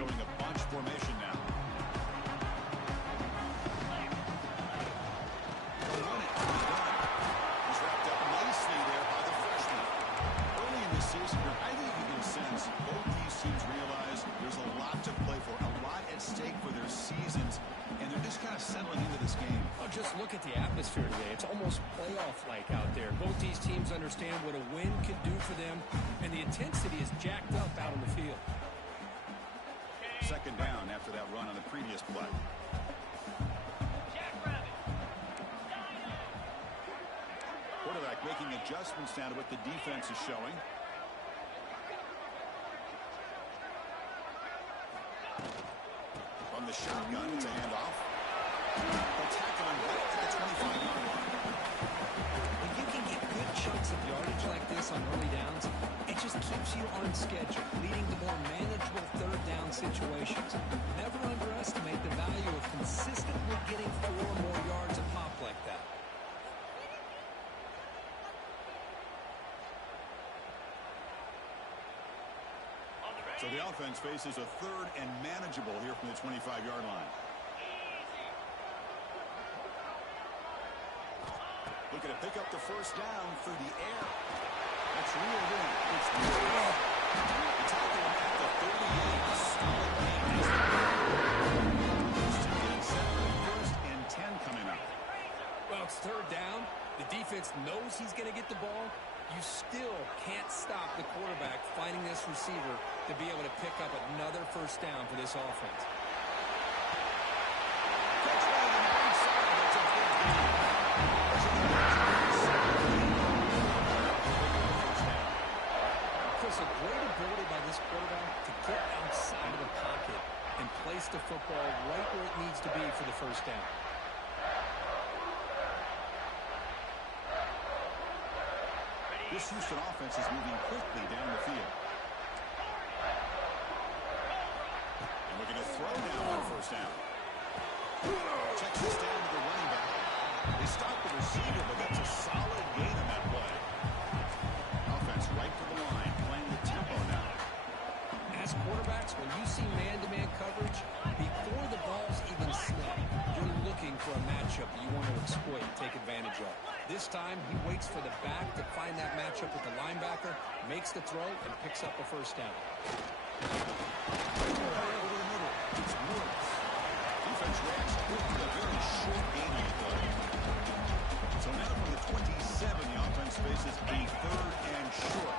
showing a bunch formation now. They'll run it. He's wrapped up nicely there by the freshman. Early in the season, I think you can sense both these teams realize there's a lot to play for, a lot at stake for their seasons, and they're just kind of settling into this game. Oh, just look at the atmosphere today. It's almost playoff-like out there. Both these teams understand what a win can do for them, and the intensity is jacked up out on the field. Second down after that run on the previous play. Quarterback making adjustments down to what the defense is showing. From the shotgun, it's a handoff. They'll tackle him right at the 25-yard line. When you can get good chunks of yardage like this on early downs, it just keeps you on schedule, leading to more manageable third down situations. Never underestimate the value of consistently getting 4 more yards a pop like that. So the offense faces a third and manageable here from the 25-yard line. Looking to pick up the first down through the air. That's reeled in. It's reeled. Tackle him at the 38. Solid game. Getting set for first and 10 coming up. Well, it's third down. The defense knows he's going to get the ball. You still can't stop the quarterback finding this receiver to be able to pick up another first down for this offense. Chris, a great ability by this quarterback to get outside of the pocket and place the football right where it needs to be for the first down. This Houston offense is moving quickly down the field. And we're going to throw down on first down. Checks this down to the running back. They stop the receiver, but that's a solid gain on that play. Offense right to the line, playing the tempo now. As quarterbacks, when you see man-to-man coverage, before the ball's even snapped, you're looking for a matchup that you want to exploit and take advantage of. This time, he waits for the back to find that matchup with the linebacker, makes the throw, and picks up a first down. Over the middle, it's Woods. Defense reacts quickly, a very short gain on the play. So now from the 27, the offense faces a third and short.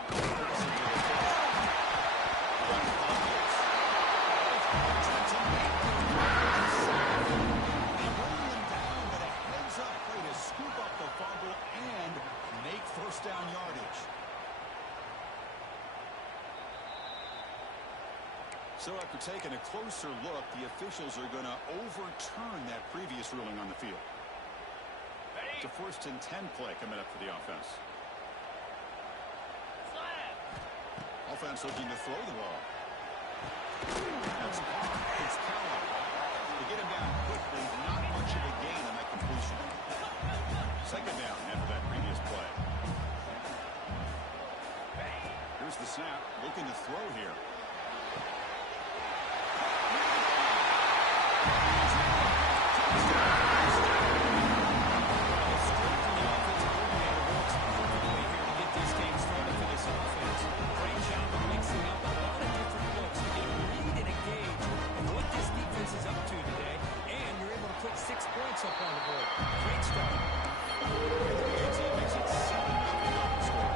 First down yardage. So after taking a closer look, the officials are going to overturn that previous ruling on the field. It's a first and 10 play coming up for the offense. Offense looking to throw the ball. That's it's Ncaa. To get him down quickly, not much of a gain on that completion. Second down after that previous play. Here's the snap, looking to throw here. Up on the board. Great start. Makes it 7-0 score.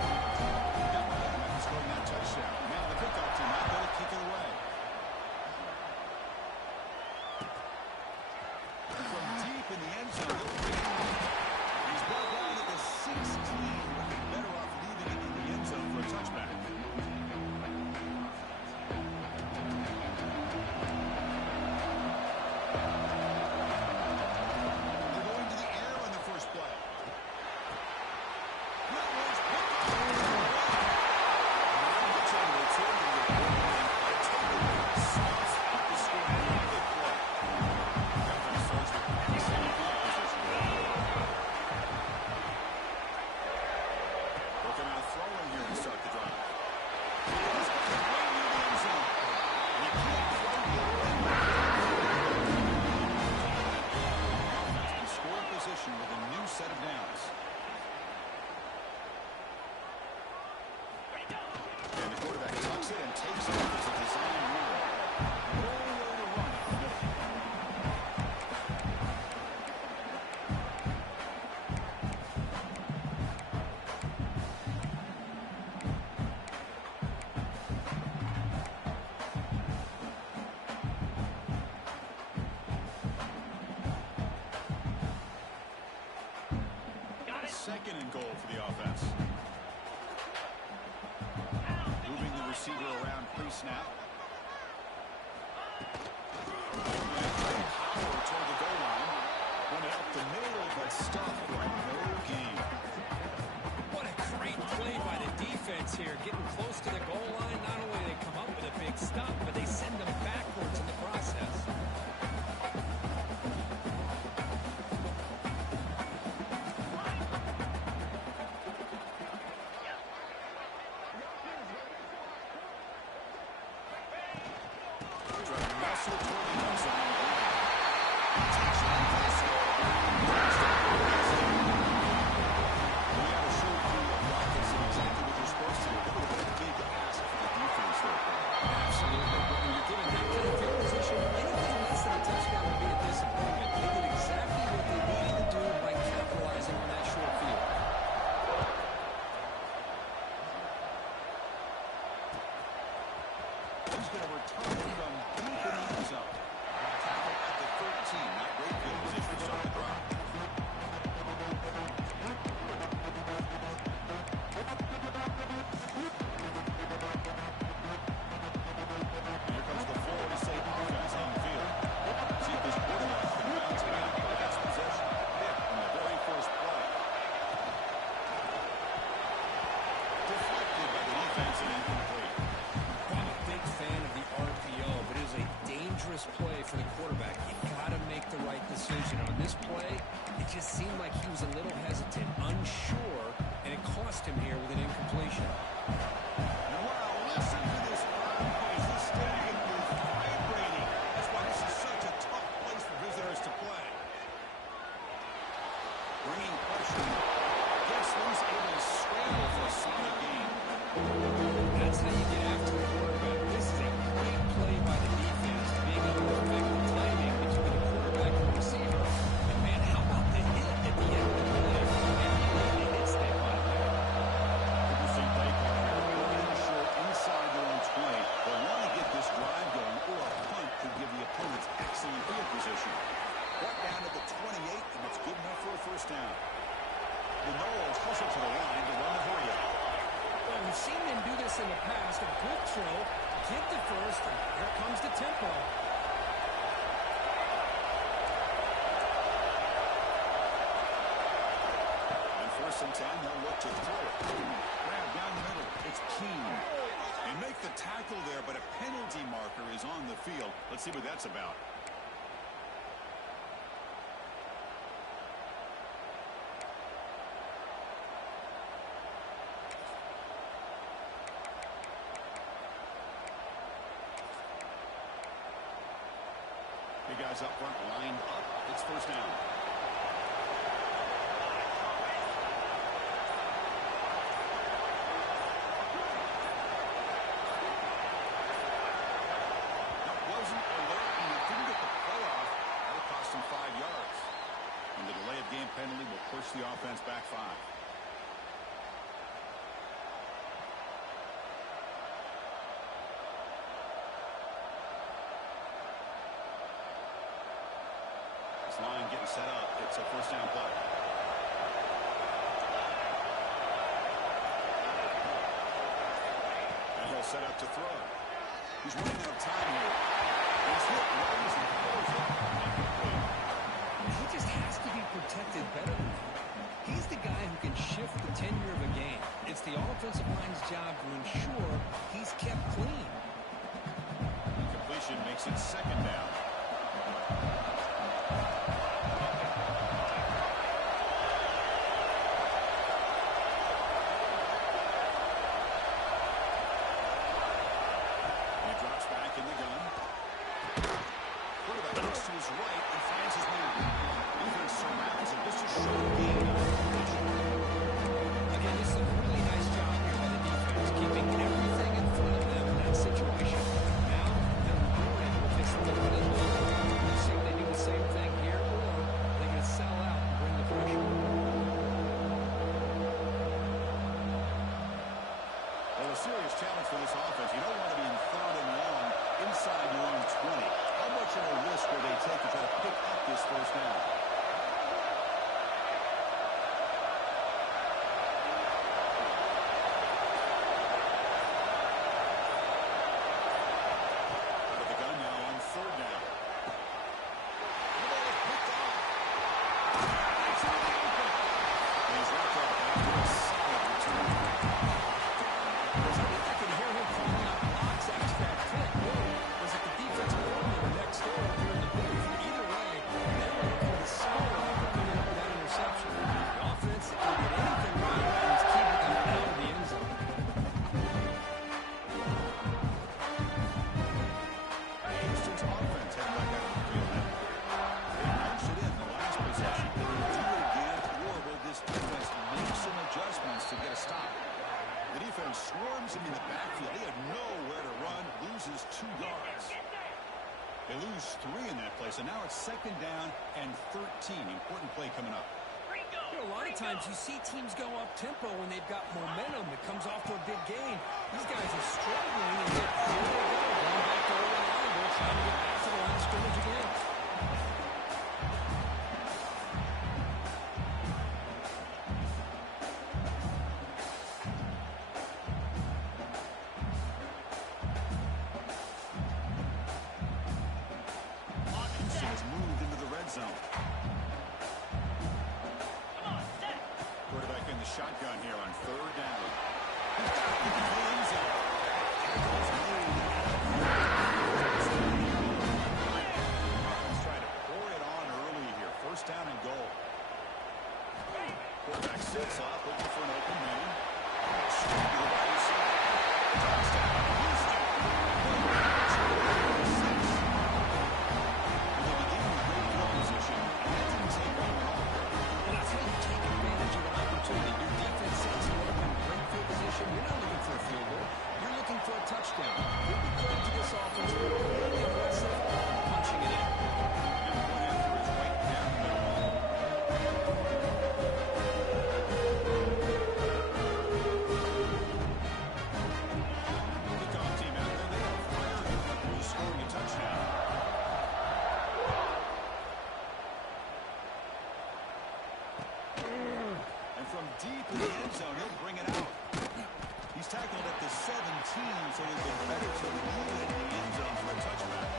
Scoring that touchdown. Now the kickoff team out second and goal for the offense. Moving the receiver around pre-snap. Power toward the goal line. Went up the middle, but stopped for no gain. What a great play by the defense here. Getting close to the goal line. Not only do they come up with a big stop, but they send them backwards in the process. He's going to return from deep in the end zone. Tackle at the 13. Not great field position to start the drive. Here comes the Florida State offense on the field. See if this quarterback can bounce back. Last possession hit on the very first play. Deflected by the defense and incomplete. Play for the quarterback. You got to make the right decision. On this play, it just seemed like he was a little hesitant, unsure, and it cost him here with an incompletion. Wow, listen to this crowd noise. This stadium is vibrating. That's why this is such a tough place for visitors to play. Bringing pressure. Gets loose, able to scramble for a solid gain. That's how you get after the quarterback. This is a great play by the defense, being able to affect the timing between the quarterback and the receiver. And man, how about the hit at the end of the play? And he really hits that one there. Interesting play call here. Going short inside their own 20. They want to get this drive going, or a punt could give the opponents excellent field position. Brought down at the 28, and it's good enough for a first down. The Noles hustle to the line to run the hurry up. Well, we've seen them do this in the past. A good throw, get the first, and here comes the tempo. On 1st and 10, they'll look to throw it. Grab down the middle. It's Keen. They make the tackle there, but a penalty marker is on the field. Let's see what that's about. Big guys up front, lined up. It's first down. That wasn't alert, and he didn't get the play off. That'll cost him 5 yards. And the delay of game penalty will push the offense back 5. Line getting set up. It's a first down play. And he'll set up to throw. He's running out of time here. He's hit. He just has to be protected better than that. He's the guy who can shift the tenure of a game. It's the offensive line's job to ensure he's kept clean. Completion makes it second down. Serious challenge for this offense. You don't want to be in 3rd and long inside your own 20. How much of a risk will they take to try to pick up this first down? defense swarms him in the backfield. He had nowhere to run, loses 2 yards. They lose 3 in that play, so now it's 2nd down and 13. Important play coming up. You know, a lot of times you see teams go up-tempo when they've got momentum that comes off to a big gain. These guys are struggling, and yet here they go. Going back to the line, they're trying to get back to the line of scrimmage again. Shotgun here on 3rd down. He's got it in the end zone. Let's try to pour it on early here. 1st down and goal. Quarterback sits up, looking for an open man. Straight to the wide receiver. Touchdown, Houston. And they begin with great field position, and that didn't take long at all. Well, that's how you take advantage of an opportunity. Your defense sets you up in great field position. You're not looking for a field goal. You're looking for a touchdown. Give the credit to this offense. Really aggressive, punching it in. And the play after is right down the middle. Kickoff team out there, they have fired who's scoring a touchdown. And from deep in the end zone, he'll bring it out. He's tackled at the 17, so there's a better to lead it in the end zone for a touchback.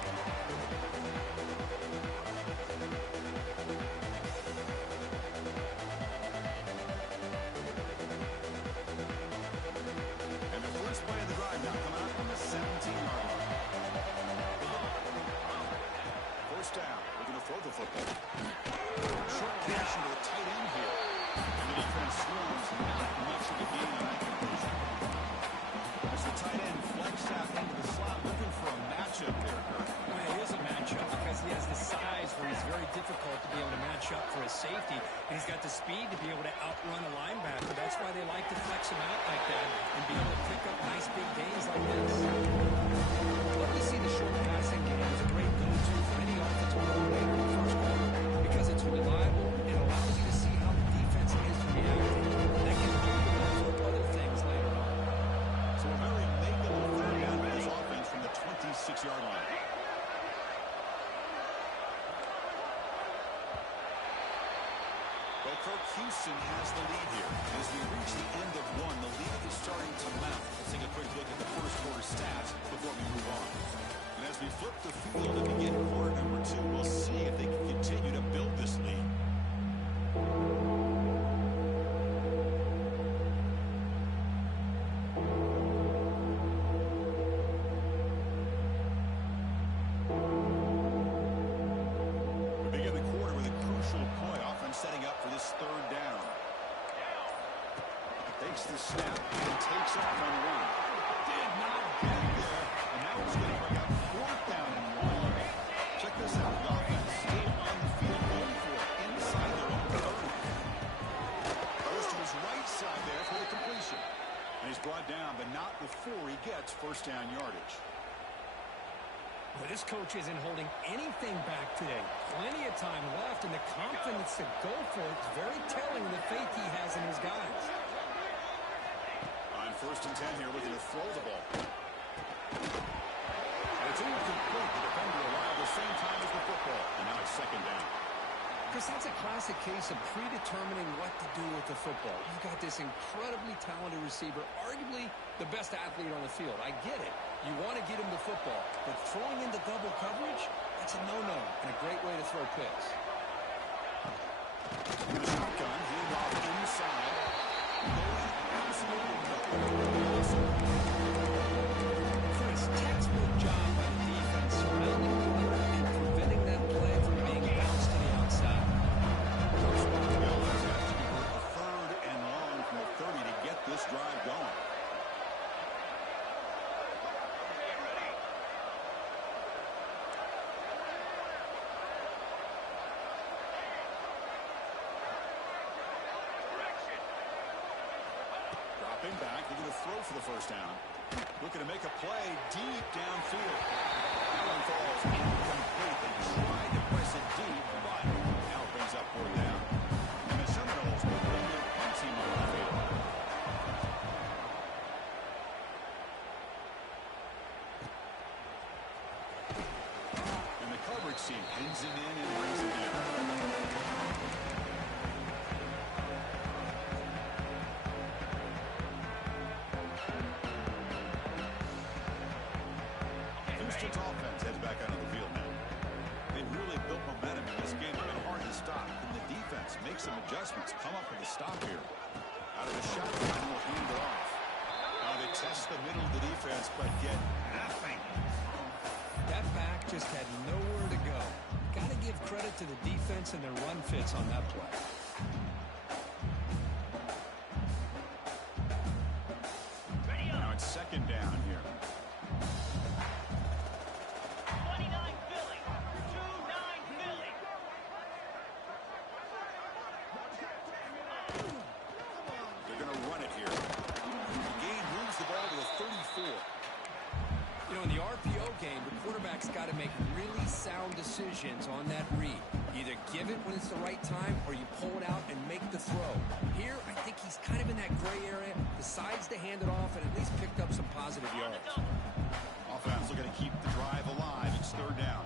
And the first play of the drive now coming up on the 17-yard line. 1st down, we're going to throw the football. Short catch into the tight end here. And the defense swarms, not much of a gain on that conclusion. As the tight end flex out into the slot, looking for a matchup there, Kurt. Well, it is a matchup because he has the size where he's very difficult to be able to match up for his safety. And he's got the speed to be able to outrun a linebacker. That's why they like to flex him out like that and be able to pick up nice big gains like this. Let me see the short passing game is a great go-to for any offensive coordinator in the first quarter because it's reliable. It allows you to see how the defense is reacting. That can help them for other things later on. So a very makeable 3rd down for this offense from the 26-yard line. Well, Kirk, Houston has the lead here. As we reach the end of 1, the lead is starting to mount. Let's take a quick look at the first quarter stats before we move on. And as we flip the field and begin quarter number 2, we'll see if they can continue to build this lead. We begin the quarter with a crucial play. Offense setting up for this 3rd down. Takes the snap and takes off on 1. Did not get there. And now it's going to bring up 4th down and 1. Check this out. The offense still on the field going for it inside their own 30. Goes to his right side there for the completion. And he's brought down, but not before he gets 1st down yardage. Well, this coach isn't holding anything back today. Plenty of time left, and the confidence to go for it is very telling of the faith he has in his guys. On 1st and 10 here, looking to throw the ball. And it's incomplete. The defender arrived at the same time as the football. And now it's 2nd down. Chris, that's a classic case of predetermining what to do with the football. You've got this incredibly talented receiver, arguably the best athlete on the field. I get it. You want to get him the football, but throwing into double coverage, that's a no-no and a great way to throw picks. The shotgun, hand off inside. Absolutely no. Chris, textbook job by the defense surrounding the runner and preventing that play from being bounced to the outside. Responsibilities has to be worth a 3rd and long from the 30 to get this drive going. Dropping quarterback looking to throw for the first down. Looking to make a play deep downfield. That one falls incomplete. They tried to press it deep, but now it brings up 4th down. And the Seminoles will bring their punt team on the field. And the coverage team pins it in and brings it down. Houston's offense heads back out of the field now. They've really built momentum in this game. They've been hard to stop. And the defense makes some adjustments. Come up with a stop here. Out of the shotgun, will hand it off. They test the middle of the defense, but get nothing. That back just had nowhere to go. Got to give credit to the defense and their run fits on that play. Now it's 2nd down here. In the RPO game, the quarterback's got to make really sound decisions on that read. Either give it when it's the right time or you pull it out and make the throw. Here, I think he's kind of in that gray area, decides to hand it off and at least picked up some positive yards. Offense looking to keep the drive alive. It's 3rd down.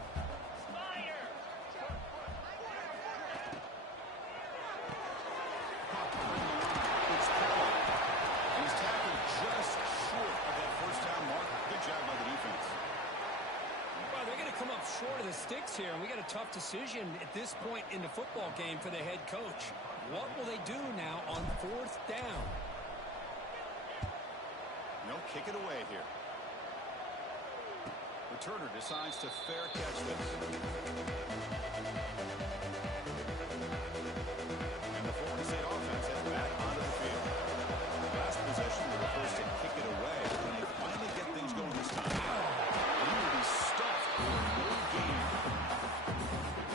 He's tackled just short of that 1st down mark. Good job by the defense. Well, they're going to come up short of the sticks here, and we got a tough decision at this point in the football game for the head coach. What will they do now on 4th down? They'll kick it away here. Returner decides to fair catch this. And the Florida State offense heads back onto the field. Last possession, they were forced to kick it away. And they finally get things going this time. He will be stuffed for no gain.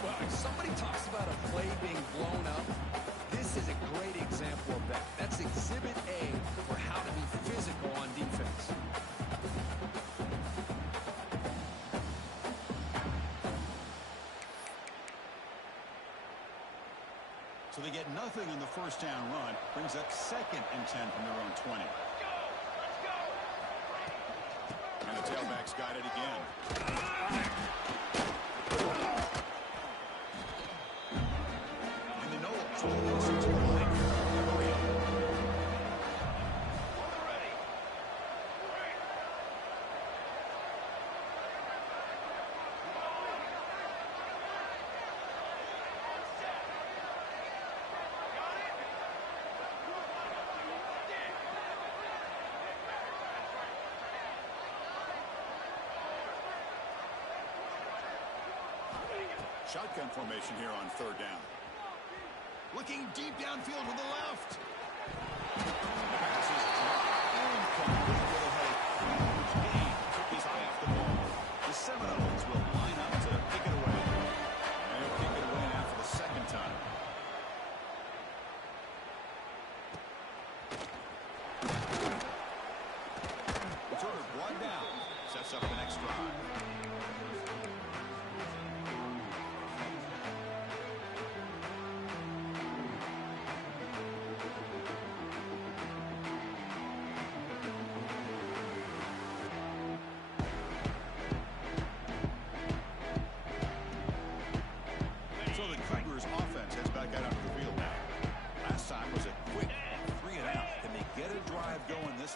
Well, if somebody talks about a play being blown up, this is a great example of that. That's Exhibit A for how to be physical on defense. So they get nothing on the 1st down run. Brings up 2nd and 10 from their own 20. And the tailback's got it again. And the Noles will listen to the line. Shotgun formation here on 3rd down. Looking deep downfield with the left. Pass is dropped. Incomplete with a huge gain. Took his eye off the ball. The Seminoles will line up to kick it away. And they'll kick it away now for the 2nd time. Returner brought down. Sets up the next drive.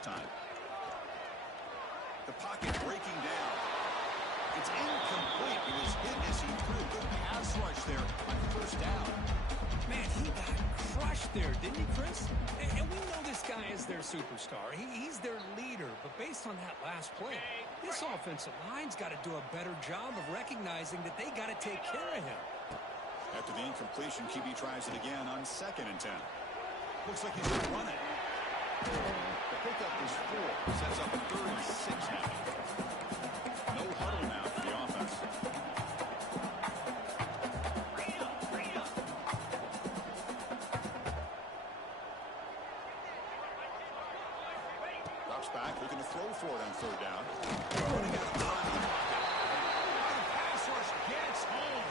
Time. The pocket breaking down. It's incomplete. It was hit as he threw a good pass rush there on 1st down. Man, he got crushed there, didn't he, Chris? And we know this guy is their superstar. He's their leader. But based on that last play, this offensive line's got to do a better job of recognizing that they got to take care of him. After the incompletion, QB tries it again on 2nd and 10. Looks like he's going to run it. The pickup is 4. Sets up a 3rd and 6 now. No huddle now for the offense. drops back, looking to throw for it on third down. Running out of time in the pocket. The pass rush gets home.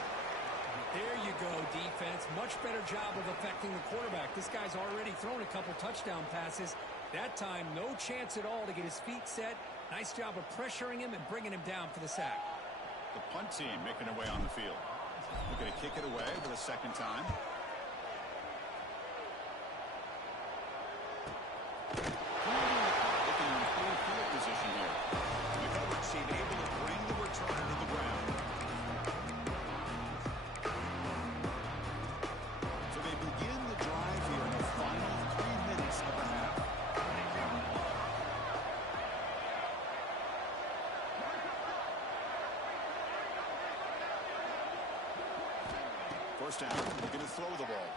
There you go, defense. Much better job of affecting the quarterback. This guy's already thrown a couple touchdown passes. That time, no chance at all to get his feet set. Nice job of pressuring him and bringing him down for the sack. The punt team making their way on the field. Looking to kick it away for the second time. Looking in full field position here. The coverage team able to bring the returner to the ground. So they begin the drive here in the final 3 minutes of the half. First down, looking to throw the ball.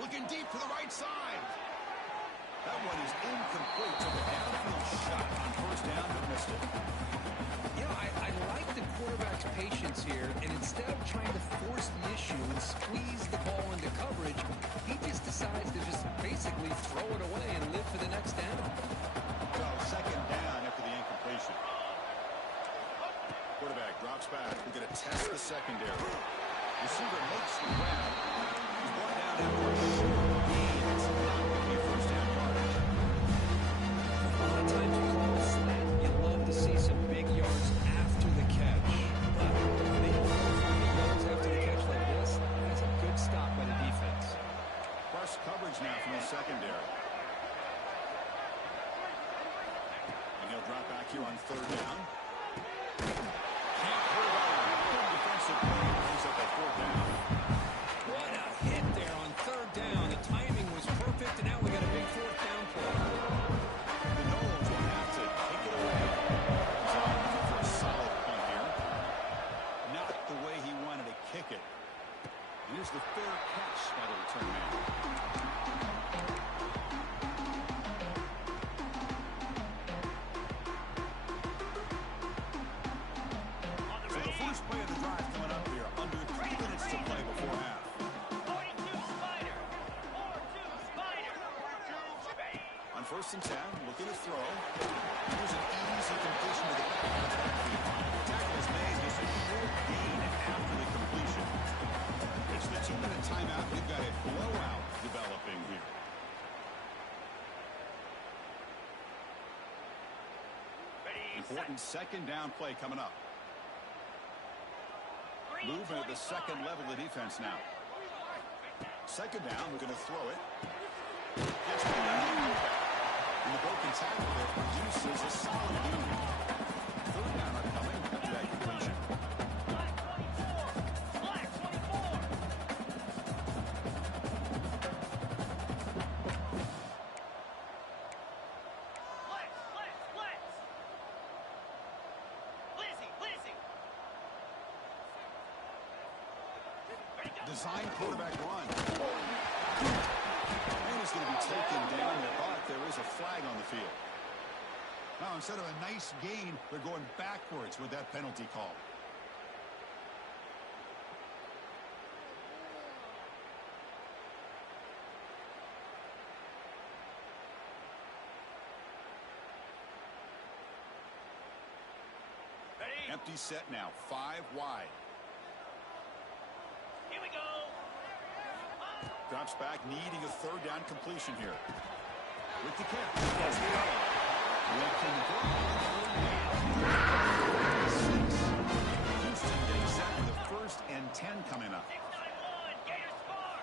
Looking deep to the right side. That one is incomplete. Took a downfield shot on first down, but missed it. You know, I like the quarterback's patience here, and instead of trying to force the issue and squeeze the ball into coverage, he just decides to just basically throw it away and live for the next down. So second down after the incompletion. Quarterback drops back. We're going to test the secondary. Receiver makes the grab. He's brought down after a short gain. It's not going to be first down yardage. A lot of times you call a slant. You love to see some big yards after the catch. But when they don't throw for many yards after the catch like this, that's a good stop by the defense. Press coverage now from the secondary. And he'll drop back here on third down. Can't put it on. Good defensive play. Brings up that fourth down. What a hit there on third down. The timing was perfect, and now we got a big fourth down play. The Knowles will have to take it away. He's looking for a solid punt here. Not the way he wanted to kick it. Here's the fair catch by the return man. So the first play of the drive coming up here. Under 3 minutes to play before half. 42 Spider. 42 Spider. On first and 10, looking to throw. Here's an easy completion to the back of the backfield. Tackle is made. Just a short gain after the completion. It's the 2-minute timeout. We've got a blowout developing here. Important second down play coming up. Movement at the second level of the defense now. Second down, we're going to throw it. Gets and the broken tackle there produces a solid gain. Third down coming after that completion. Design quarterback run. Man is going to be taken down there, but there is a flag on the field. Now, instead of a nice gain, they're going backwards with that penalty call. Empty set now, 5 wide. Here we go. Drops back, needing a third down completion here. With the kick. Will convert Houston getting set with a first and 10 coming up. 6-9-1. Gators score.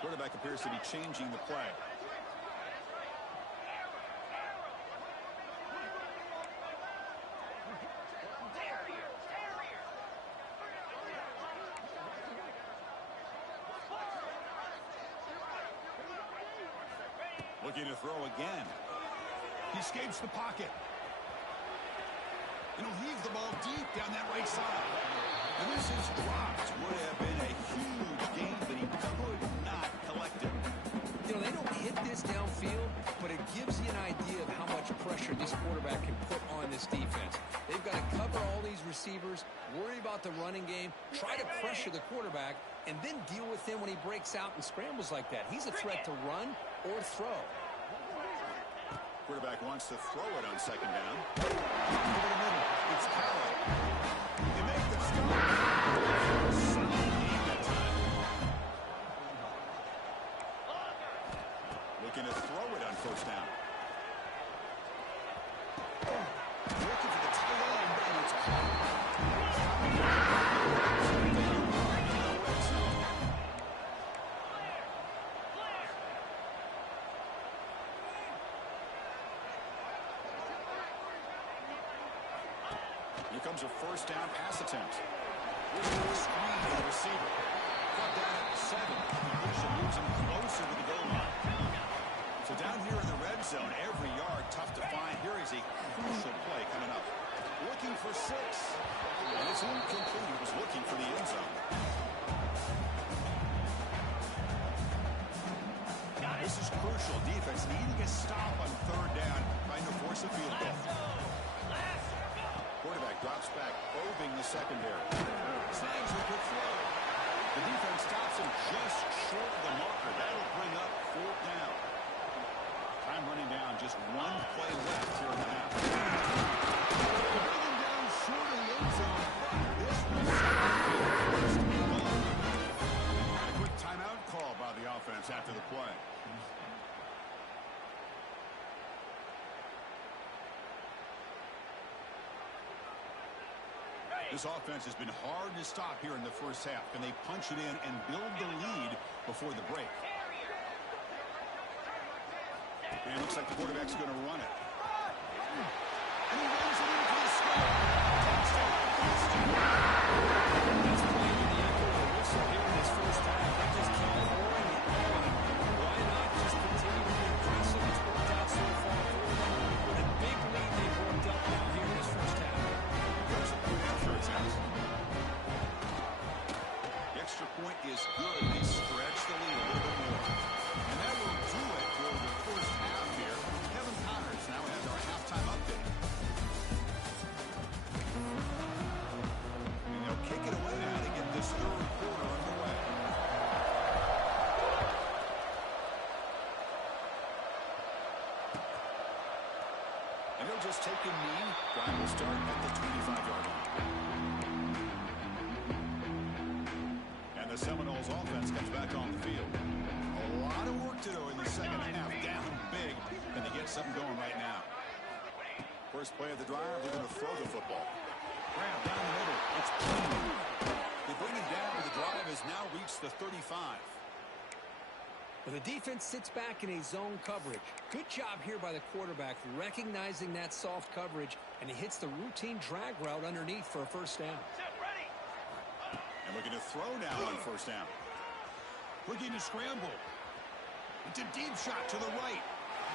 Quarterback appears to be changing the play. Looking to throw again. He escapes the pocket. And he'll heave the ball deep down that right side. And this is dropped. Would have been a huge gain, but he could not collect it. You know, they don't hit this downfield, but it gives you an idea of how much pressure this quarterback can put on this defense. They've got to cover all these receivers, worry about the running game, try to pressure the quarterback, and then deal with him when he breaks out and scrambles like that. He's a threat to run or throw. Quarterback wants to throw it on second down. Over the middle. It's Ncaa. They make the stop. Solid game that time. Looking to throw it on first down. Looking for the tight end, and it's caught. Here comes a first down pass attempt. Here's a screen to the receiver. Cut down at 7. Completion moves him closer to the goal line. So down here in the red zone, every yard tough to find. Here is a crucial play coming up. Looking for 6. And it's incomplete. He was looking for the end zone. This is crucial. Defense needing a stop on third down, trying to force a field goal. Quarterback drops back, probing the secondary. Snags a good throw. The defense stops him just short of the marker. That'll bring up 4th down. Time running down, just one play left here in the half. Bringing down short of the end zone, but this was a quick timeout call by the offense after the play. This offense has been hard to stop here in the first half. Can they punch it in and build the lead before the break? And it looks like the quarterback's going to run it. And he runs it into the score. That's playing in the echo of the whistle here in this first half. They just keep pouring it on. Why not just continue to be aggressive? It's worked out so far for them. With a big lead they've worked up now here in this first half. The extra point is good. They stretch the lead a little bit more. And that will do it for the first half here. Kevin Connors now has our halftime update. And they'll kick it away now to get this third quarter underway. And they'll just take a knee. Drive will start at the 25-yard line. And the Seminoles offense comes back on the field. A lot of work to do in the second half. Down big. And they get something going right now. First play of the drive, they're going to throw the football. Grab down the middle. It's clean. They bring it down, but the drive has now reached the 35. Well, the defense sits back in a zone coverage. Good job here by the quarterback, recognizing that soft coverage, and he hits the routine drag route underneath for a first down. And looking to throw now on first down. Looking to scramble. It's a deep shot to the right.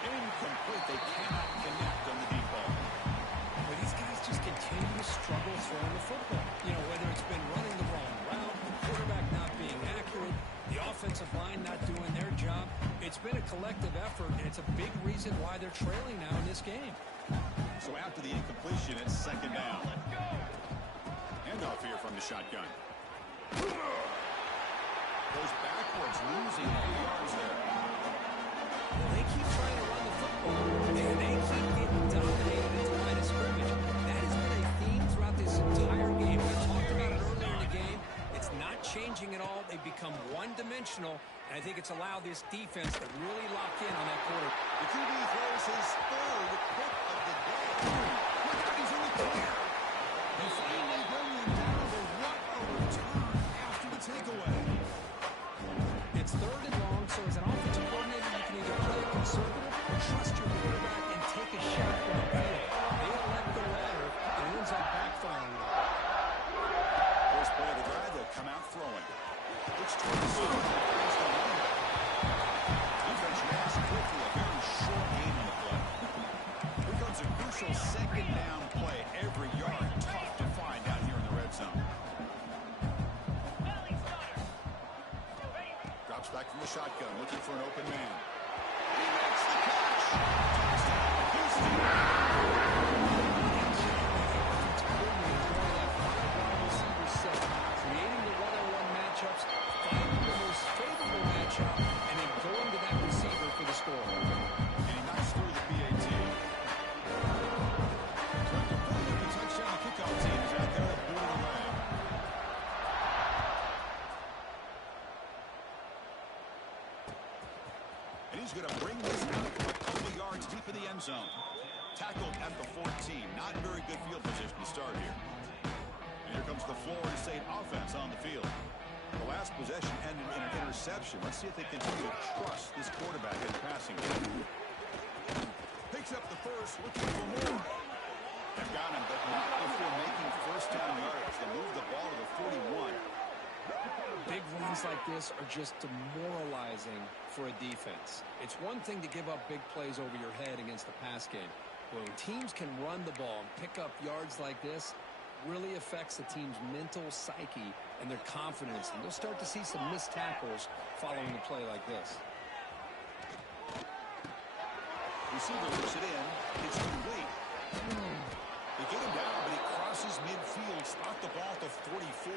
Incomplete. They cannot connect on the deep ball. Well, these guys just continue to struggle throwing the football. You know, whether it's been running the wrong route, the quarterback not being accurate, the offensive line not doing their job. It's been a collective effort, and it's a big reason why they're trailing now in this game. So after the incompletion, it's second down. Handoff here from the shotgun. Goes backwards, losing 3 yards there. Well, they keep trying to run the football, and they keep getting dominated at the line of scrimmage. That has been a theme throughout this entire game. We talked about it earlier in the game. It's not changing at all. They've become one-dimensional, and I think it's allowed this defense to really lock in on that quarter. The QB throws his third pick of the day. Look out, he's in the clear. They finally bring him down, but what a return after the takeaway. It's third and long, so as an offensive coordinator, you can either play it conservative or trust your quarterback and take a shot from the field. They elect the latter, and it ends up backfiring. First play of the drive, they'll come out throwing. It's toward the center. There's the running back. Defense reacts quickly. A very short game in the play. Here comes a crucial second down play. Every yard tough to find down here in the red zone. Drops back from the shotgun, looking for an open man. He makes the catch. Touchdown, Houston. Creating the one-on-one matchups, And he's going to bring this out a couple yards deep in the end zone. Tackled at the 14. Not very good field position to start here. And here comes the Florida State offense on the field. The last possession ended in an interception. Let's see if they continue to trust this quarterback in the passing game. Picks up the first, looking for more. They've got him, but not before making first down yards. They move the ball to the 41. Big runs like this are just demoralizing for a defense. It's one thing to give up big plays over your head against the pass game. But when teams can run the ball and pick up yards like this, really affects the team's mental psyche and their confidence. And you'll start to see some missed tackles following a play like this. Receiver looks it in. It's too late. They get him down, but he crosses midfield. Spot the ball to 44.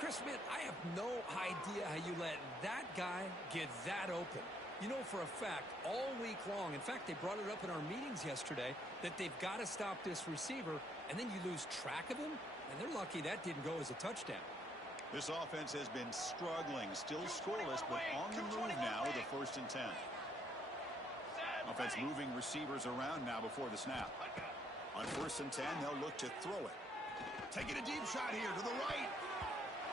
Chris, man, I have no idea how you let that guy get that open. You know for a fact, all week long, in fact, they brought it up in our meetings yesterday, that they've got to stop this receiver, and then you lose track of him, and they're lucky that didn't go as a touchdown. This offense has been struggling, still scoreless, but on the move now with a 1st and 10. Offense moving receivers around now before the snap. On 1st and 10, they'll look to throw it. Taking a deep shot here to the right.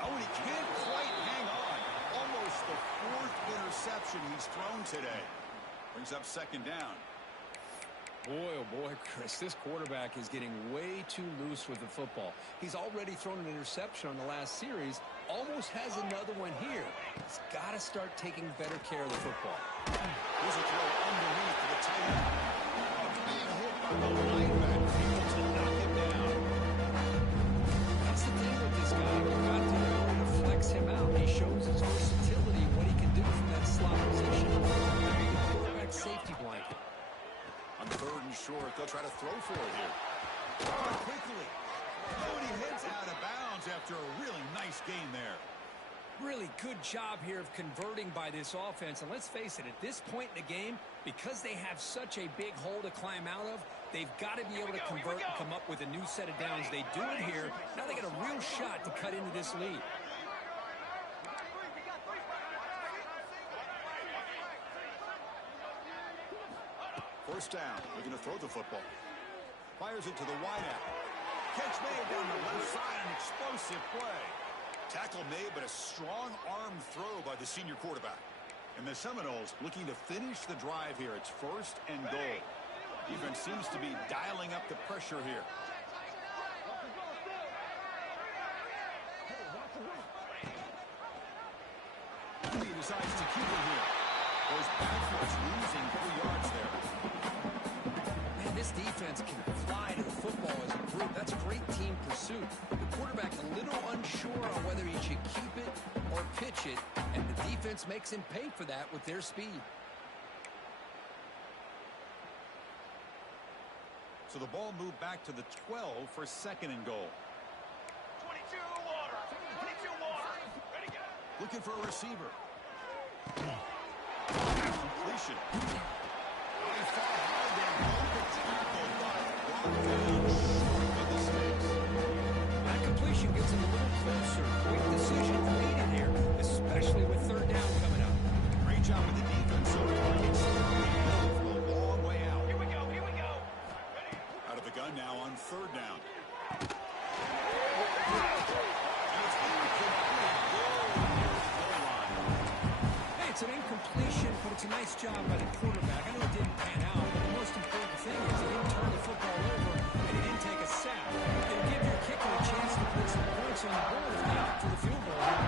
Oh, and he can't quite hang on. Almost the 4th interception he's thrown today. Brings up 2nd down. Boy, oh boy, Chris, this quarterback is getting way too loose with the football. He's already thrown an interception on the last series. Almost has another one here. He's got to start taking better care of the football. Here's a throw underneath to the tight end. Being hit by the linebacker. Able to knock him down. That's the thing with this guy. We've got to know to flex him out. He shows his versatility, what he can do from that slot position. Quarterback safety blanket. On 3rd and short, they'll try to throw for it here. Quickly. Oh, and he heads out of bounds after a really nice game there. Really good job here of converting by this offense. And let's face it, at this point in the game, because they have such a big hole to climb out of, they've got to be able to convert and come up with a new set of downs. They do it here. Now they got a real shot to cut into this lead. First down, looking to throw the football. Fires it to the wideout. Catch made down the left side, an explosive play. Tackle made, but a strong arm throw by the senior quarterback. And the Seminoles looking to finish the drive here. It's 1st and goal. Defense seems to be dialing up the pressure here. He decides to keep it here. Goes backwards, losing 3 yards there. Man, this defense can fly to the football as a group. That's great team pursuit. The quarterback a little unsure on whether he should keep it or pitch it, and the defense makes him pay for that with their speed. So the ball moved back to the 12 for 2nd and goal. 22 water. 22 water. Ready, go. Looking for a receiver. Completion. He fought hard there. Broke the tackle, but brought down short of the stakes. That completion gets him a little closer. Quick decision needed here, especially with 3rd down coming up. Great job with the defense so far. It's from a long way out. Here we go. Here we go. Ready. Out of the gun now on 3rd down. It's an incompletion, but it's a nice job by the quarterback. I know it didn't pan out, but the most important thing is he didn't turn the football over and he didn't take a sack. It'll give your kicker a chance to put some points on the board if they opt for the field goal here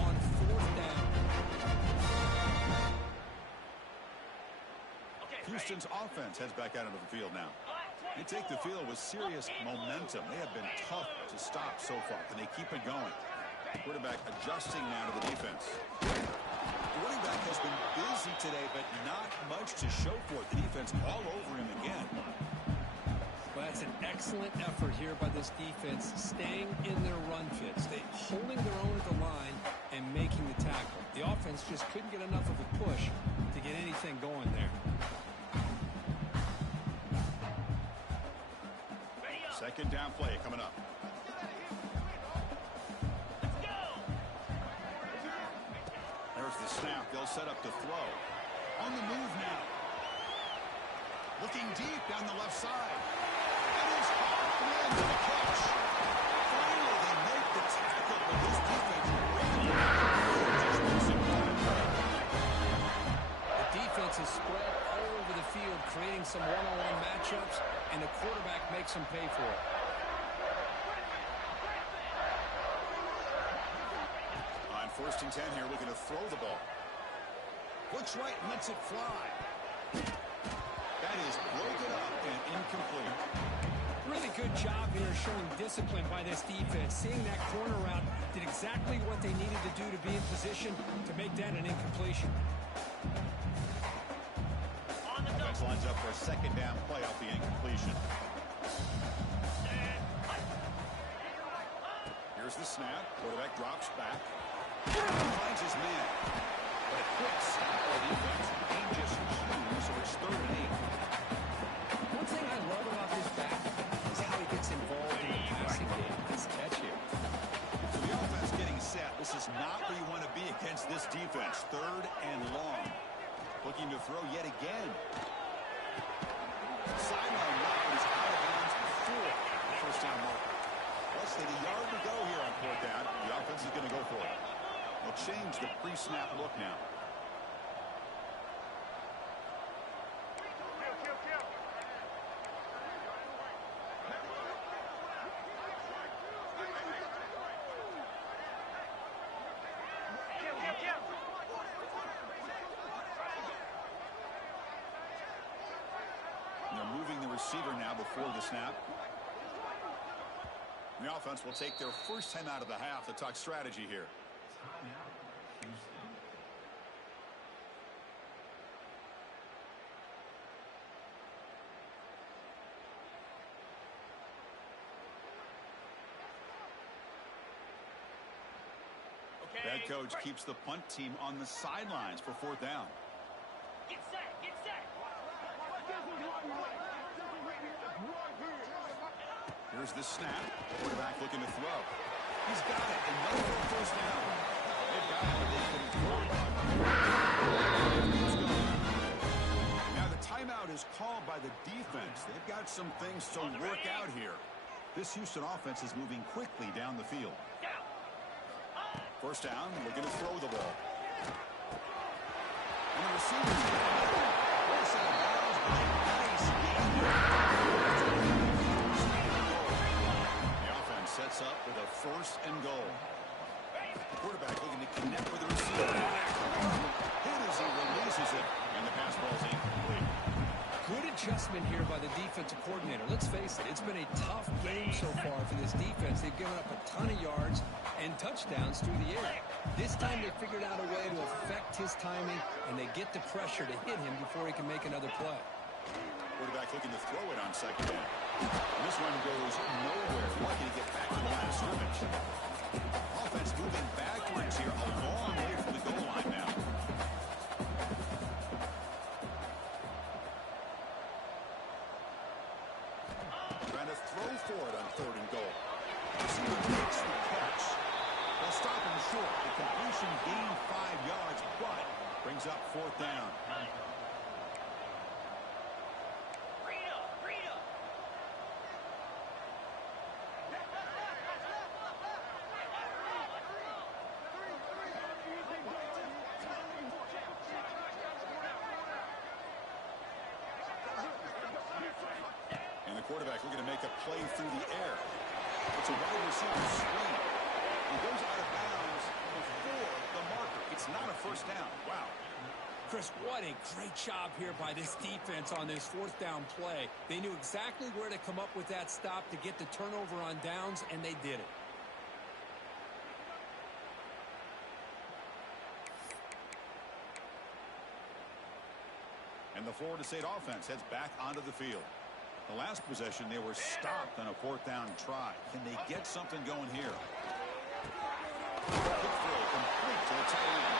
on 4th down. Houston's offense heads back out into the field now. They take the field with serious momentum. They have been tough to stop so far. Can they keep it going? Quarterback adjusting now to the defense. The running back has been busy today, but not much to show for it. The defense all over him again. Well, that's an excellent effort here by this defense, staying in their run fit, holding their own at the line and making the tackle. The offense just couldn't get enough of a push to get anything going there. Second down play coming up. There's the snap. They'll set up to throw. On the move now. Looking deep down the left side. And he's halfway to the catch. Finally, they make the tackle, but this defense really just makes it run. The defense is spread all over the field, creating some one-on-one matchups, and the quarterback makes them pay for it. On 1st and 10 here, looking to throw the ball. Looks right and lets it fly. That is broken up and incomplete. Really good job here showing discipline by this defense. Seeing that corner route, did exactly what they needed to do to be in position to make that an incompletion. Offense lines up for a second down play off the incompletion. Here's the snap. Quarterback drops back. Finds his man. But a quick stop by defense. Game just 2, so it's 3rd and 8. One thing I love about this back is how he gets involved in the passing game. His catch here. So the offense getting set. This is not where you want to be against this defense. 3rd and long. Looking to throw yet again. Sideline route is out of bounds before the first down marker. Less than a yard to go here on 4th down. The offense is going to go for it. They'll change the pre-snap look now. They're moving the receiver now before the snap. The offense will take their first time out of the half to talk strategy here. Head coach keeps the punt team on the sidelines for 4th down. Get set, get set. Here's the snap. Quarterback looking to throw. He's got it. And no for a first down. They've got it. Now the timeout is called by the defense. They've got some things to work out here. This Houston offense is moving quickly down the field. First down, we're going to throw the ball. And the receiver's force out of bounds, but a nice game there. The offense sets up with a 1st and goal. The quarterback looking to connect with the receiver. Hit as he releases it, and the pass ball is incomplete. Good adjustment here by the defensive coordinator. Let's face it, it's been a tough game so far for this defense. They've given up a ton of yards and touchdowns through the air. This time they figured out a way to affect his timing, and they get the pressure to hit him before he can make another play. Quarterback looking to throw it on 2nd down. And this one goes nowhere. Lucky to get back to the line of scrimmage. Offense moving backwards here, a long way from the goal line now. Trying to throw for it on 3rd and goal. Receiver makes the catch. They'll stop him short. The completion gained 5 yards, but brings up 4th down. And the quarterback looking to make a play through the air. It's a wide receiver screen. He goes out of bounds before the marker. It's not a first down. Wow. Chris, what a great job here by this defense on this 4th down play. They knew exactly where to come up with that stop to get the turnover on downs, and they did it. And the Florida State offense heads back onto the field. The last possession, they were stopped on a 4th down try. Can they get something going here? Quick throw complete to the tight end.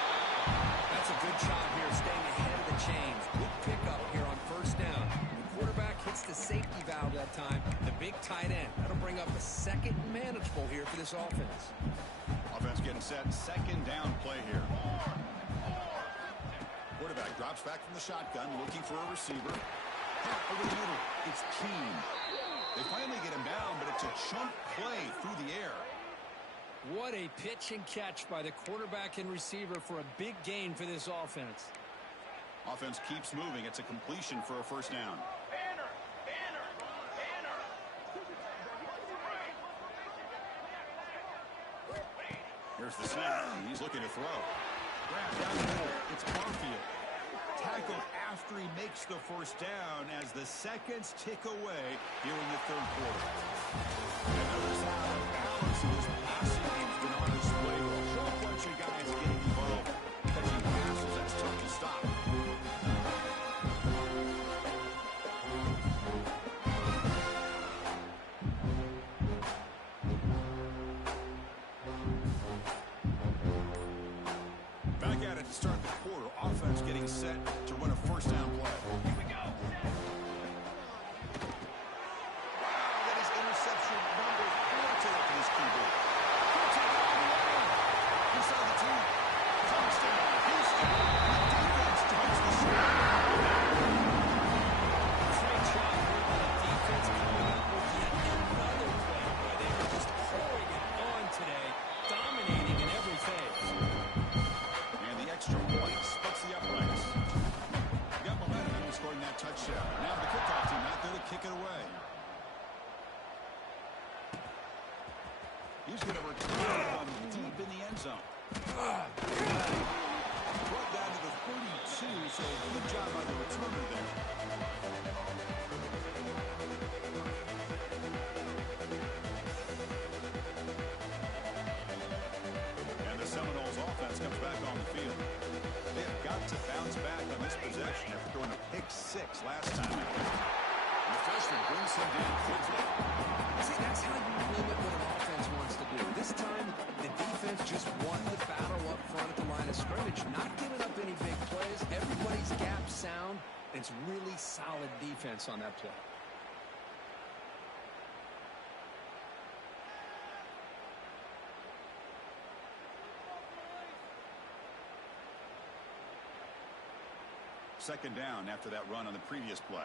That's a good job here staying ahead of the chains. Good pickup here on 1st down. The quarterback hits the safety valve that time. The big tight end. That'll bring up a 2nd and manageable here for this offense. Offense getting set. 2nd down play here. Quarterback drops back from the shotgun, looking for a receiver. Over the middle, it's Keene. They finally get him down, but it's a chunk play through the air. What a pitch and catch by the quarterback and receiver for a big gain for this offense. Offense keeps moving. It's a completion for a 1st down. Here's the snap. He's looking to throw. Grab down the middle. It's Barfield. Tackled after he makes the 1st down as the seconds tick away here in the 3rd quarter. And notice how the balance of this passing game's been on display. A whole bunch of guys getting involved. Catching passes, that's tough to stop. Back at it to start the quarter. Offense getting set to run a 1st down play. Here we go. Wow, that is interception number 4 to look at his QB. He'll take it all the way. Inside the 2. Touchdown. Houston. The defense starts the shot. Great job here by the defense coming up with yet another play where they are just pouring it on today, dominating in every phase. And the extra point splits the uprights. Got momentum in scoring that touchdown. Now the kickoff team out there to kick it away. He's going to return from deep in the end zone. Brought down to the 32, so good job by the returner there. And the Seminoles offense comes back on the field. They have got to bounce back on this possession after throwing a pick 6 last time. And the freshman brings him down quickly. See, that's how you limit what an offense wants to do. This time, the defense just won the battle up front at the line of scrimmage, not giving up any big plays. Everybody's gap sound. It's really solid defense on that play. Second down after that run on the previous play.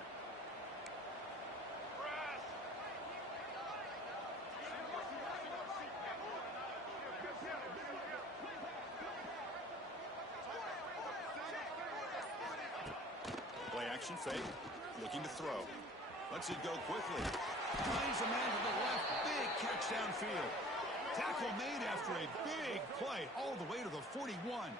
Play action fake. Looking to throw. Lets it go quickly. Finds a man to the left. Big catch downfield. Tackle made after a big play all the way to the 41.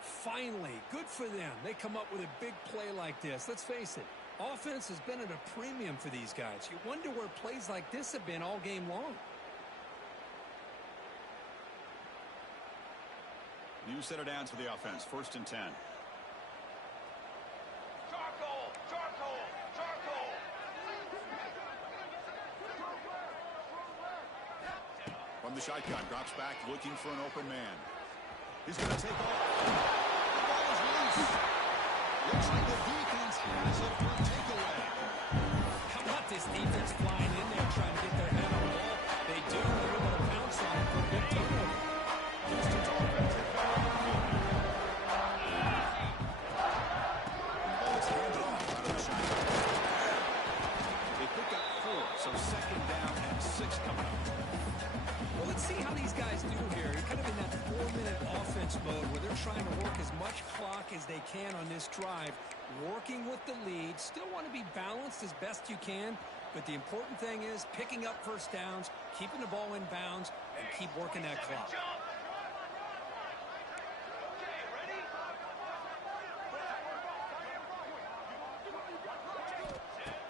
Finally, good for them. They come up with a big play like this. Let's face it, offense has been at a premium for these guys. You wonder where plays like this have been all game long. New set of downs for the offense. 1st and 10. Charcoal! Charcoal! Charcoal! From the shotgun, drops back, looking for an open man. He's going to take off. The ball is loose. Looks like the defense has it for a takeaway. How about this defense flying in there trying to get their head on the ball? They do. They're able to bounce on it for a big turnover. Houston's offense is back on the field. The ball is handed off out of the shotgun. They pick up 4, so 2nd down and 6 coming up. Well, let's see how these guys do here. You're kind of in that 4-minute offense mode where they're trying to work as much clock as they can on this drive, working with the lead. Still want to be balanced as best you can, but the important thing is picking up 1st downs, keeping the ball in bounds, and keep working that clock.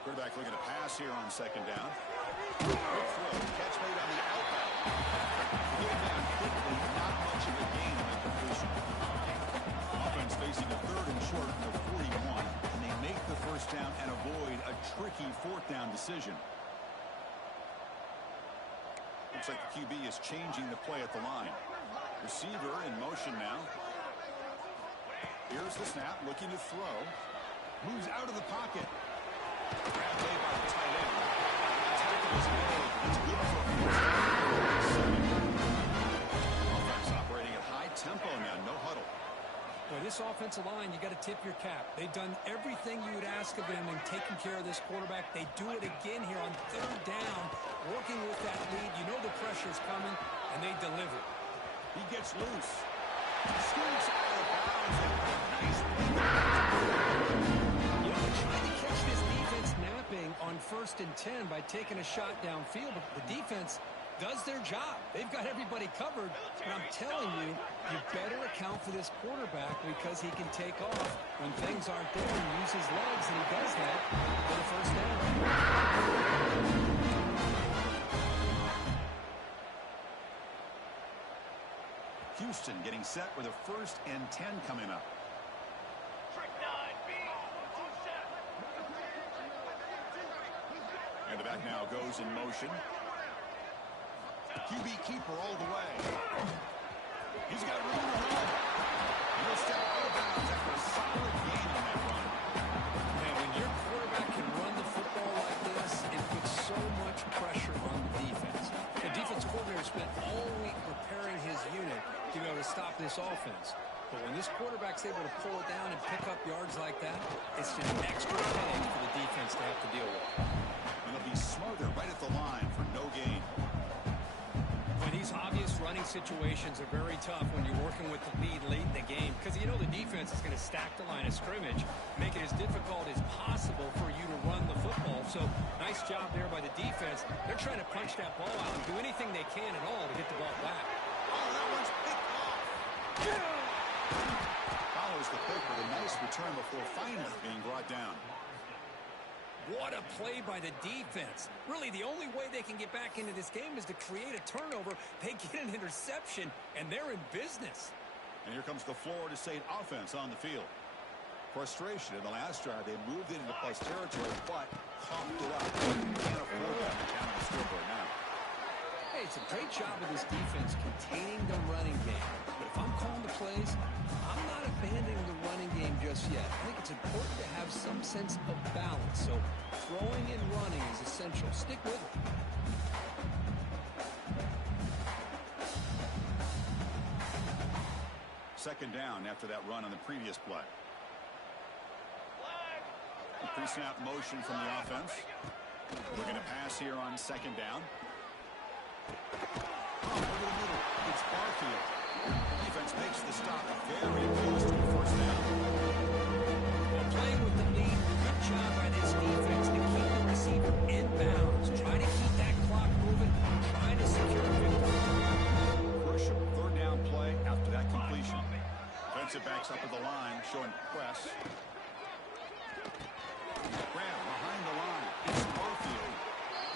Quarterback looking to pass here on 2nd down. Quick throw. Catch made on the outbound. Getting down quickly. Not much of a gain on that completion. Offense Facing a third and short from the 41, and they make the first down and avoid a tricky fourth down decision. Looks like the QB is changing the play at the line. Receiver in motion now. Here's the snap, looking to throw. Moves out of the pocket. Grab made by the tight end. Tackle is made. That's good for a first down. Offense operating at high tempo now, no huddle. Boy, this offensive line, you got to tip your cap. They've done everything you would ask of them in taking care of this quarterback. They do it again here on third down, working with that lead. You know the pressure's coming, and they deliver. He gets loose. Scoots out of bounds. Nice. You know, they're trying to catch this defense napping on 1st and 10 by taking a shot downfield, but the defense does their job. They've got everybody covered, and I'm telling you, you better account for this quarterback because he can take off when things aren't there and use his legs, and he does that for the first down. Houston getting set with a 1st and 10 coming up. Trick 9B. Set. And the back now goes in motion. QB keeper all the way. He's got room to run. He'll step out of bounds after a solid gain on that run. Man, when your quarterback can run the football like this, it puts so much pressure on the defense. The defense coordinator spent all week preparing his unit to be able to stop this offense. But when this quarterback's able to pull it down and pick up yards like that, it's just an extra headache for the defense to have to deal with. And they'll be smarter right at the line for no gain. When these obvious running situations are very tough when you're working with the lead late in the game because you know the defense is going to stack the line of scrimmage, make it as difficult as possible for you to run the football. So nice job there by the defense. They're trying to punch that ball out and do anything they can at all to get the ball back. Oh, that one's picked off. Follows the pick with a nice return before finally being brought down. What a play by the defense. Really, the only way they can get back into this game is to create a turnover. They get an interception, and they're in business. And here comes the Florida State offense on the field. Frustration in the last drive. They moved it into plus territory, but coughed it up. Can't afford that on the scoreboard now. Hey, it's a great job of this defense containing the running game. But if I'm calling the plays, I'm not abandoning the running game just yet. I think it's important to have some sense of balance. So throwing and running is essential. Stick with it. Second down after that run on the previous play. Pre-snap motion from the offense. We're going to pass here on second down. Oh, over the middle. It's Barfield. Defense makes the stop very close to the first down. Well, playing with the lead, good job by this defense to keep the receiver in bounds. Try to keep that clock moving, trying to secure a victory. Crucial third down play after that completion. Defensive backs up at the line, showing press. Grab behind the line. It's Barfield.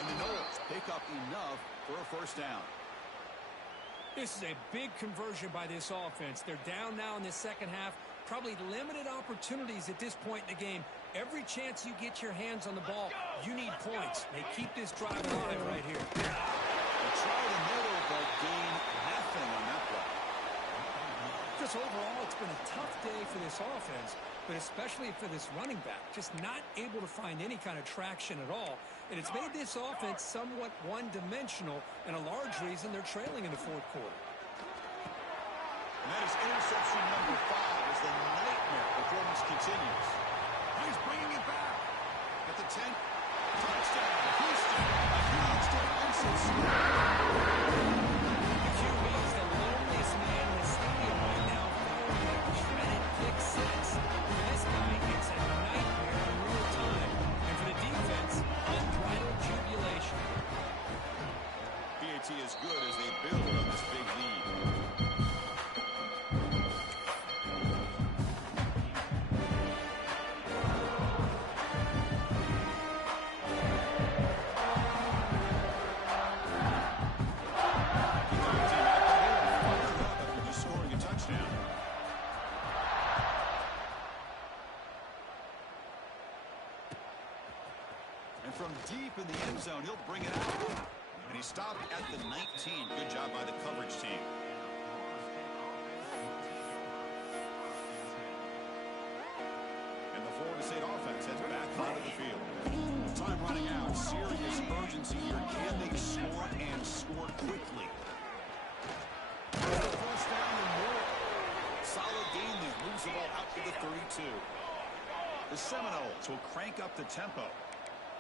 And the Knowles pick up enough for a first down. This is a big conversion by this offense. They're down now in the second half. Probably limited opportunities at this point in the game. Every chance you get your hands on the ball, you need points. They keep this drive alive right here. They try the middle, but gain nothing on that play. Just overall, it's been a tough day for this offense, but especially for this running back. Just not able to find any kind of traction at all. And it's made this offense somewhat one-dimensional, and a large reason they're trailing in the fourth quarter. And that is interception number 5 as the nightmare performance continues. He's bringing it back. At the 10, touchdown, Houston. A huge defensive The QB is the loneliest man in the stadium right now, following that shredded pick six. This guy gets a nightmare in real time. And for the defense, unbridled jubilation. PAT is good as they build on this big lead. stop at the 19. Good job by the coverage team. And the Florida State offense heads back onto the field. Time running out. Serious urgency here. Can they score and score quickly? First down and more. Solid gain there. Moves the ball out to the 32. The Seminoles will crank up the tempo.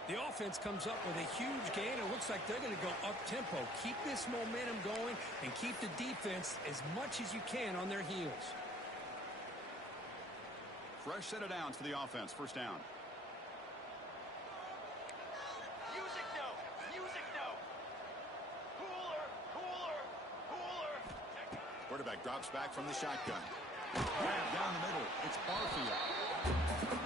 The offense comes up with a huge gain. It looks like they're going to go up-tempo. Keep this momentum going and keep the defense as much as you can on their heels. Fresh set of downs for the offense. First down. Music note. Music note. Cooler. Cooler. Cooler. Quarterback drops back from the shotgun. Grab down the middle. It's Barfield.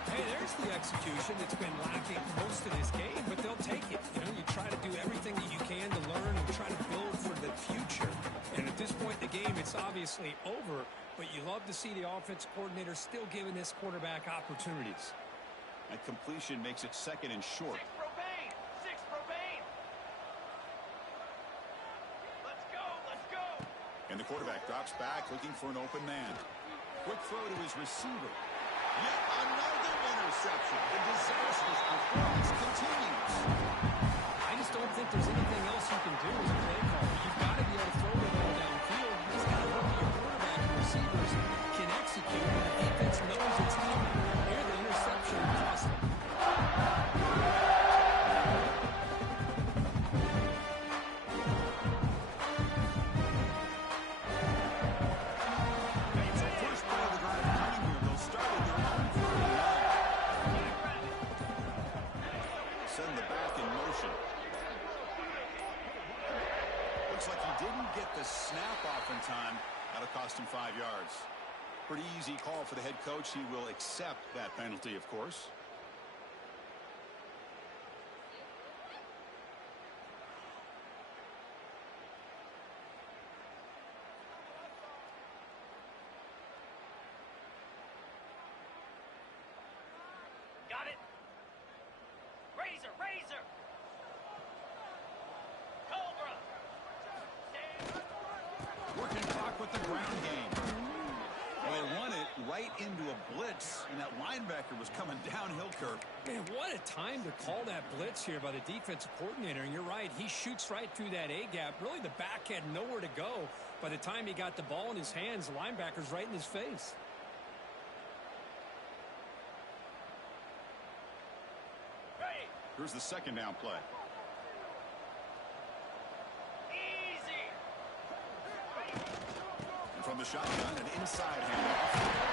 Hey, there's the execution that's been lacking most of this game, but they'll take it. You know, you try to do everything that you can to learn and try to build for the future. And at this point in the game, it's obviously over, but you love to see the offense coordinator still giving this quarterback opportunities. That completion makes it second and short. Six propane. Six propane. Let's go. Let's go. And the quarterback drops back looking for an open man. Quick throw to his receiver. Yet another interception. The disastrous performance continues. I just don't think there's anything else you can do as a play caller. You've got to be able to throw the ball downfield. You just got to hope that your quarterback and receivers can execute, and the defense knows it's coming. Here, the interception cost them. First play of the drive coming here. They'll start at their own 49. Send the back in motion. Looks like he didn't get the snap off in time. That'll cost him 5 yards. Pretty easy call for the head coach. He will accept that penalty, of course. Got it. Razor. Razor. Cobra. Working clock with the ground game. Well, they run it right into a blitz, and that linebacker was coming downhill curve. Man, what a time to call that blitz here by the defensive coordinator. And you're right, he shoots right through that A-gap. Really, the back had nowhere to go. By the time he got the ball in his hands, the linebacker's right in his face. Ready. Here's the second down play. Easy. And from the shotgun, an inside handoff.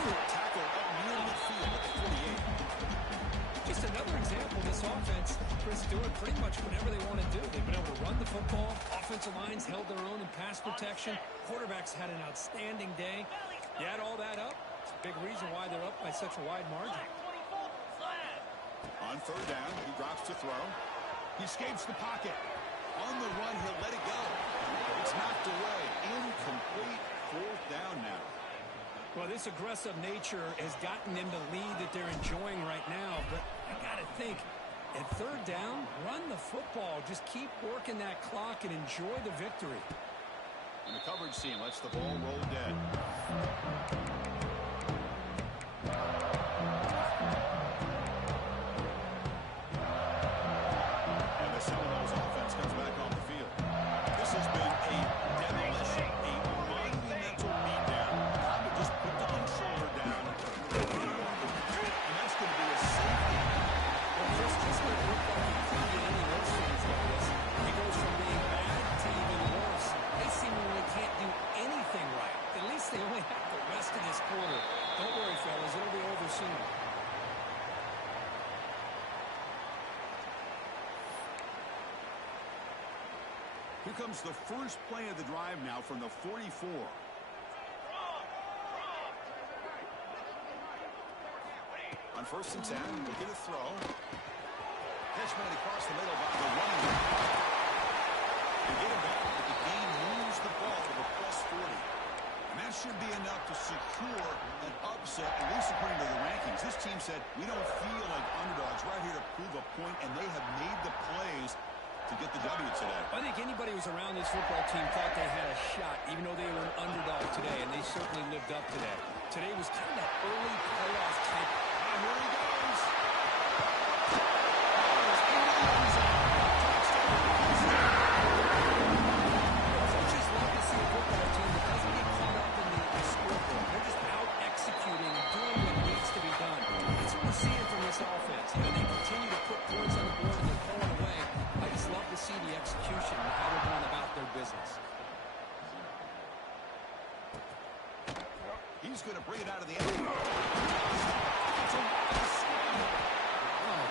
Tackle up near midfield at the 48. Just another example of this offense, Chris, doing pretty much whatever they want to do. They've been able to run the football. Offensive lines held their own in pass protection. Quarterbacks had an outstanding day. You add all that up, it's a big reason why they're up by such a wide margin. On third down, he drops to throw. He escapes the pocket. On the run, he'll let it go. It's knocked away. Incomplete. Fourth down now. Well, this aggressive nature has gotten them the lead that they're enjoying right now. But I got to think, at third down, run the football. Just keep working that clock and enjoy the victory. And the coverage team lets the ball roll dead. And the Seminoles offense comes back on the field. This has been a demolition, a monumental beatdown. Time to just put the controller down. And that's going to be a safety. Well, Chris, just when it looked like he couldn't get any worse things like this, he goes from being bad to even worse. They seemingly can't do anything right. At least they only have the rest of this quarter. Don't worry, fellas. It'll be over soon. Here comes the first play of the drive now from the 44. On first and 10, we'll get a throw. Catch made across the middle by the running back. They get him back, but the game moves the ball to the +40. And that should be enough to secure an upset, at least according to the rankings. This team said, we don't feel like underdogs. We're out here to prove a point, and they have made the plays to get the W today. I think anybody who's around this football team thought they had a shot, even though they were an underdog today, and they certainly lived up today. Today was kind of that early playoff type. And here he goes. Coaches love to see a football team that doesn't get caught up in the scoreboard. They're just out executing and doing what needs to be done. That's what we're seeing from this offense. You know, they continue to put points on the board and they're pulling away. I just love to see the execution and how they're going about their business. He's going to bring it out of the end. Oh,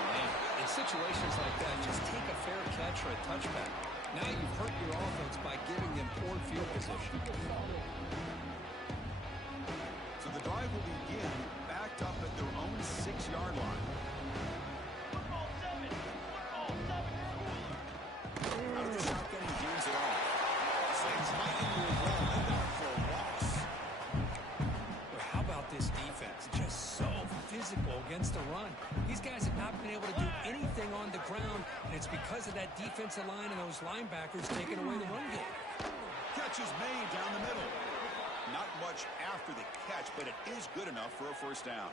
man. In situations like that, just take a fair catch or a touchback. Now you've hurt your offense by giving them poor field position. So the drive will begin backed up at their own 6-yard line. Football 7. Football 7. Out of the shotgun, he hears it all. Saints might into a roll. They're going for a loss. But how about this defense? Just so physical against the run. These guys have not been able to do anything on the ground, and it's because of that defensive line and those linebackers taking away the run game. Catch is made down the middle. Not much after the catch, but it is good enough for a first down.